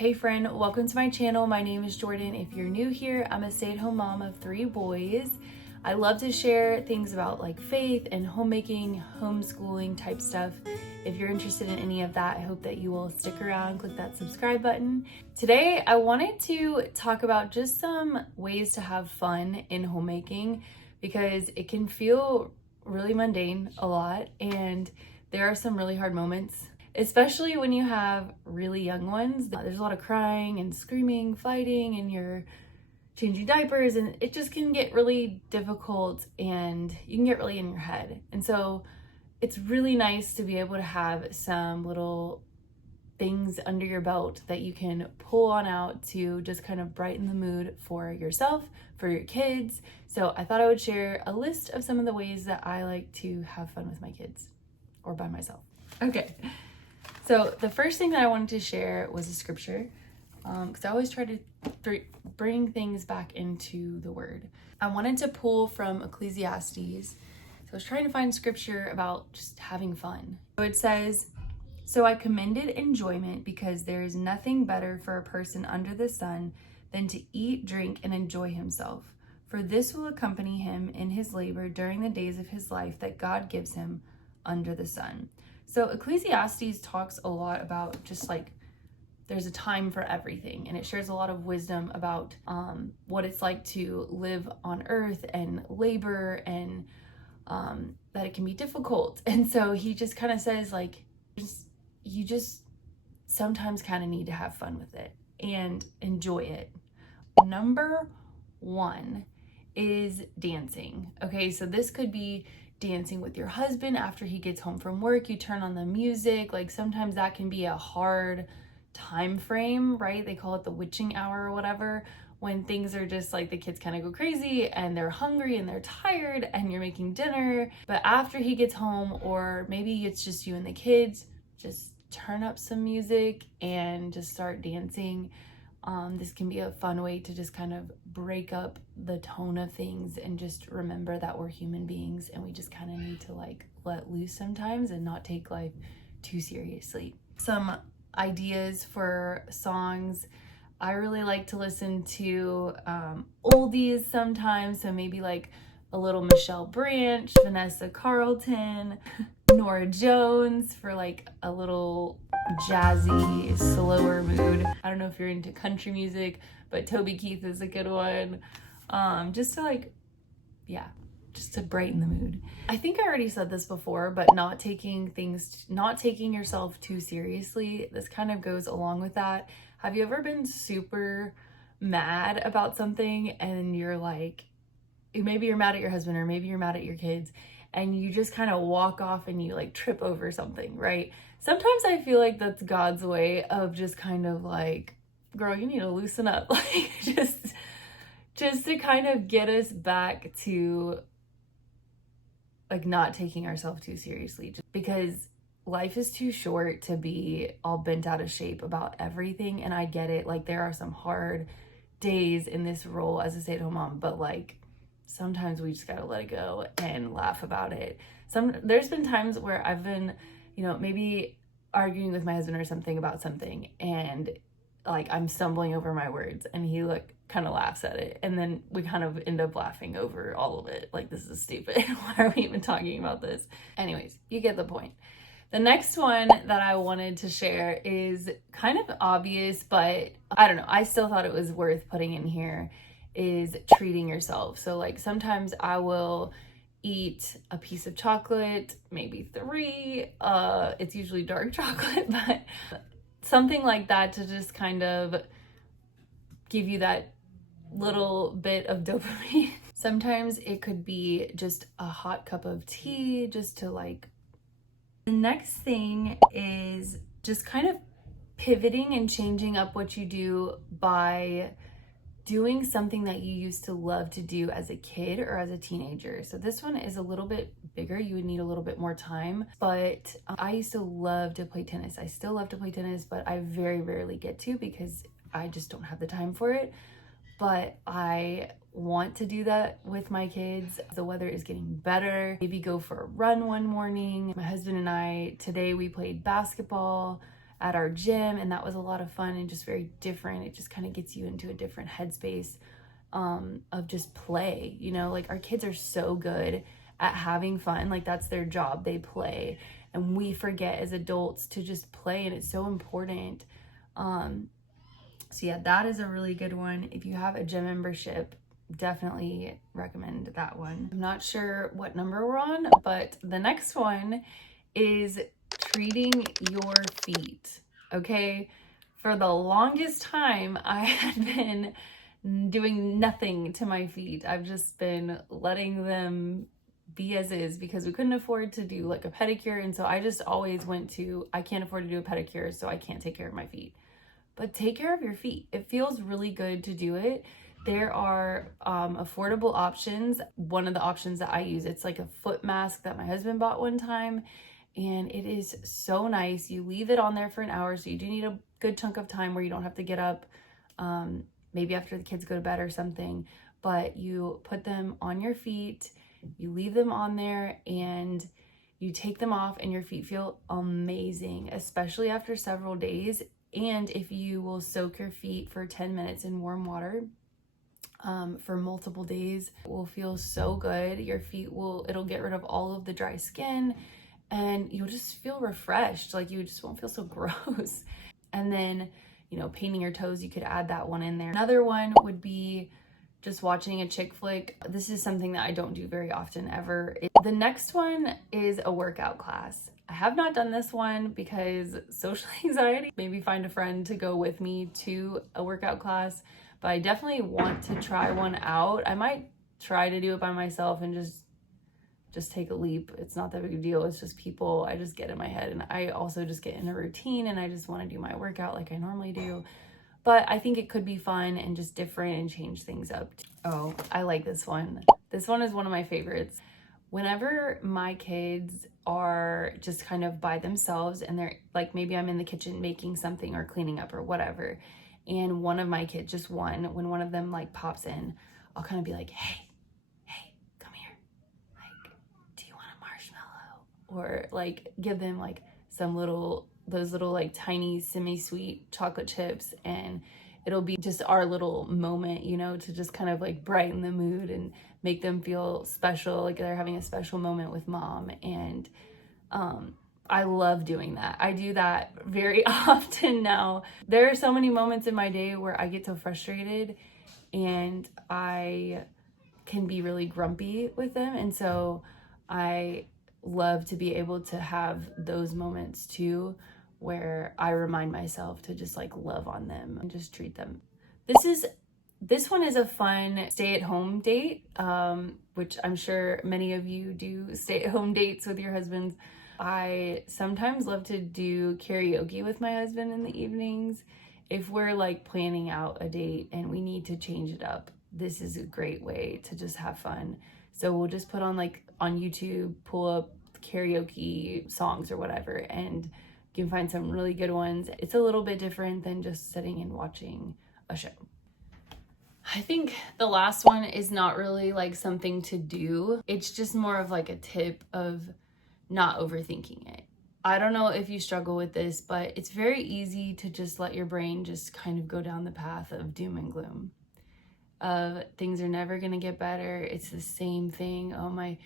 Hey friend, welcome to my channel. My name is Jordan. If you're new here, I'm a stay-at-home mom of 3 boys. I love to share things about like faith and homemaking, homeschooling type stuff. If you're interested in any of that, I hope that you will stick around, click that subscribe button. Today, I wanted to talk about just some ways to have fun in homemaking because it can feel really mundane a lot, and there are some really hard moments, especially when you have really young ones. There's a lot of crying and screaming, fighting, and you're changing diapers, and it just can get really difficult and you can get really in your head. And so it's really nice to be able to have some little things under your belt that you can pull on out to just kind of brighten the mood for yourself, for your kids. So I thought I would share a list of some of the ways that I like to have fun with my kids or by myself. Okay. So the first thing that I wanted to share was a scripture, because I always try to bring things back into the word. I wanted to pull from Ecclesiastes. So I was trying to find scripture about just having fun. So it says, "So I commended enjoyment because there is nothing better for a person under the sun than to eat, drink, and enjoy himself. For this will accompany him in his labor during the days of his life that God gives him under the sun." So Ecclesiastes talks a lot about just like there's a time for everything, and it shares a lot of wisdom about what it's like to live on earth and labor, and that it can be difficult. And so he just kind of says like, you just sometimes kind of need to have fun with it and enjoy it. Number 1 is dancing. Okay, so this could be dancing with your husband after he gets home from work. You turn on the music. Like sometimes that can be a hard time frame, right? They call it the witching hour or whatever, when things are just like the kids kind of go crazy and they're hungry and they're tired and you're making dinner. But after he gets home, or maybe it's just you and the kids, just turn up some music and just start dancing. This can be a fun way to just kind of break up the tone of things and just remember that we're human beings and we just kind of need to like let loose sometimes and not take life too seriously. Some ideas for songs. I really like to listen to oldies sometimes, so maybe like a little Michelle Branch, Vanessa Carlton, Nora Jones for like a little jazzy, slower mood. I don't know if you're into country music, but Toby Keith is a good one. Just to like, yeah, just to brighten the mood. I think I already said this before, but not taking yourself too seriously. This kind of goes along with that. Have you ever been super mad about something and you're like, maybe you're mad at your husband or maybe you're mad at your kids, and you just kind of walk off and you like trip over something, right? Sometimes I feel like that's God's way of just kind of like, girl, you need to loosen up. Like just to kind of get us back to like not taking ourselves too seriously, just because life is too short to be all bent out of shape about everything. And I get it. Like there are some hard days in this role as a stay-at-home mom, but like sometimes we just gotta let it go and laugh about it. There's been times where I've been, maybe arguing with my husband or something about something, and like I'm stumbling over my words and he like kind of laughs at it, and then we kind of end up laughing over all of it. Like, this is stupid. Why are we even talking about this? Anyways, you get the point. The next one that I wanted to share is kind of obvious, but I don't know, I still thought it was worth putting in here, is treating yourself. So like sometimes I will eat a piece of chocolate, maybe 3, it's usually dark chocolate, but something like that to just kind of give you that little bit of dopamine. Sometimes it could be just a hot cup of tea, just to like. The next thing is just kind of pivoting and changing up what you do by doing something that you used to love to do as a kid or as a teenager. So this one is a little bit bigger. You would need a little bit more time, but I used to love to play tennis. I still love to play tennis, but I very rarely get to because I just don't have the time for it. But I want to do that with my kids. The weather is getting better. Maybe go for a run one morning. My husband and I, today we played basketball at our gym, and that was a lot of fun and just very different. It just kind of gets you into a different headspace of just play. You know, like our kids are so good at having fun. Like that's their job, they play, and we forget as adults to just play, and it's so important. So yeah, that is a really good one. If you have a gym membership, definitely recommend that one. I'm not sure what number we're on, but the next one is treating your feet. Okay, for the longest time I had been doing nothing to my feet. I've just been letting them be as is because we couldn't afford to do like a pedicure, and so I just always went to, I can't afford to do a pedicure, so I can't take care of my feet. But take care of your feet. It feels really good to do it. There are affordable options. One of the options that I use, it's like a foot mask that my husband bought one time, and it is so nice. You leave it on there for an hour, so you do need a good chunk of time where you don't have to get up, maybe after the kids go to bed or something, but you put them on your feet, you leave them on there, and you take them off, and your feet feel amazing, especially after several days. And if you will soak your feet for 10 minutes in warm water for multiple days, it will feel so good. Your feet will, it'll get rid of all of the dry skin, and you'll just feel refreshed. Like you just won't feel so gross. And then, you know, painting your toes, you could add that one in there. Another one would be just watching a chick flick. This is something that I don't do very often ever. The next one is a workout class. I have not done this one because social anxiety. Maybe find a friend to go with me to a workout class, but I definitely want to try one out. I might try to do it by myself and just take a leap. It's not that big a deal. It's just people, I just get in my head, and I also just get in a routine, and I just want to do my workout like I normally do. But I think it could be fun and just different and change things up. Oh, I like this one. This one is one of my favorites. Whenever my kids are just kind of by themselves and they're like, maybe I'm in the kitchen making something or cleaning up or whatever, and one of my kids, just one, when one of them like pops in, I'll kind of be like, hey, come here. Like, do you want a marshmallow? Or like give them like some those little like tiny semi-sweet chocolate chips, and it'll be just our little moment, you know, to just kind of like brighten the mood and make them feel special, like they're having a special moment with mom. And I love doing that. I do that very often now. There are so many moments in my day where I get so frustrated and I can be really grumpy with them, and so I love to be able to have those moments too, where I remind myself to just like love on them and just treat them. This one is a fun stay-at-home date, which I'm sure many of you do stay-at-home dates with your husbands. I sometimes love to do karaoke with my husband in the evenings. If we're like planning out a date and we need to change it up, this is a great way to just have fun. So we'll just put on like on YouTube, pull up karaoke songs or whatever, and you can find some really good ones. It's a little bit different than just sitting and watching a show. I think the last one is not really like something to do. It's just more of like a tip of not overthinking it. I don't know if you struggle with this, but it's very easy to just let your brain just kind of go down the path of doom and gloom. Of things are never gonna get better. It's the same thing. Oh, my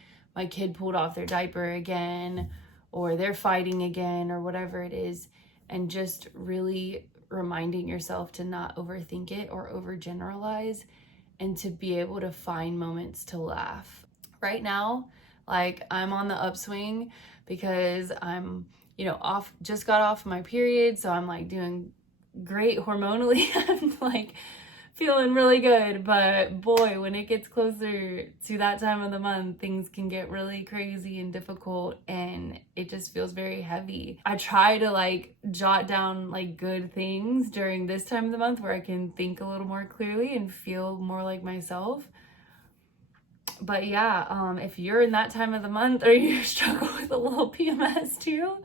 kid pulled off their diaper again, or they're fighting again, or whatever it is. And just really reminding yourself to not overthink it or overgeneralize, and to be able to find moments to laugh. Right now, like I'm on the upswing because I'm, you know, just got off my period. So I'm like doing great hormonally. I'm like feeling really good, but boy, when it gets closer to that time of the month, things can get really crazy and difficult, and it just feels very heavy. I try to like jot down like good things during this time of the month where I can think a little more clearly and feel more like myself. But yeah, if you're in that time of the month or you struggle with a little PMS too,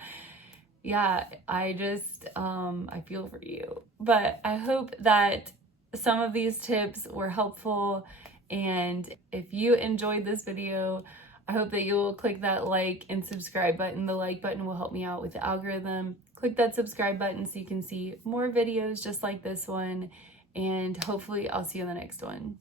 yeah, I just, I feel for you. But I hope that some of these tips were helpful, and if you enjoyed this video, I hope that you'll click that like and subscribe button. The like button will help me out with the algorithm. click that subscribe button so you can see more videos just like this one. And hopefully I'll see you in the next one.